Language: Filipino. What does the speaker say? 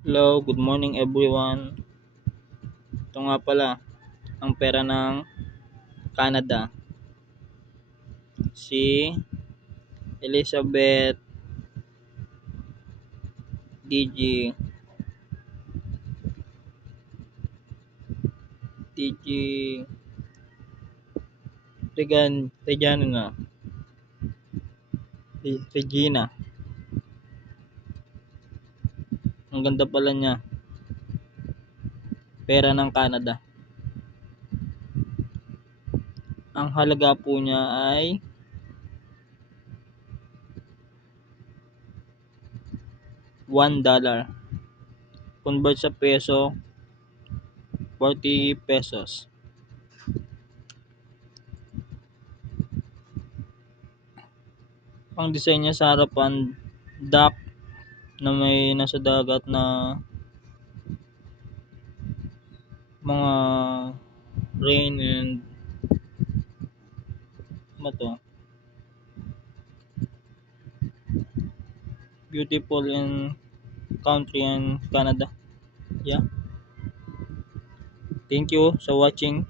Hello, good morning everyone. Ito nga pala, ang pera ng Canada. Si Elizabeth DG DG Regina Regina. Ang ganda pala niya, pera ng Canada. Ang halaga po niya ay $1. Convert sa peso, 40 pesos. Ang design niya sa harapan, duck na may nasa dagat na mga rain and ano to, beautiful in country and Canada. Yeah. Thank you for watching.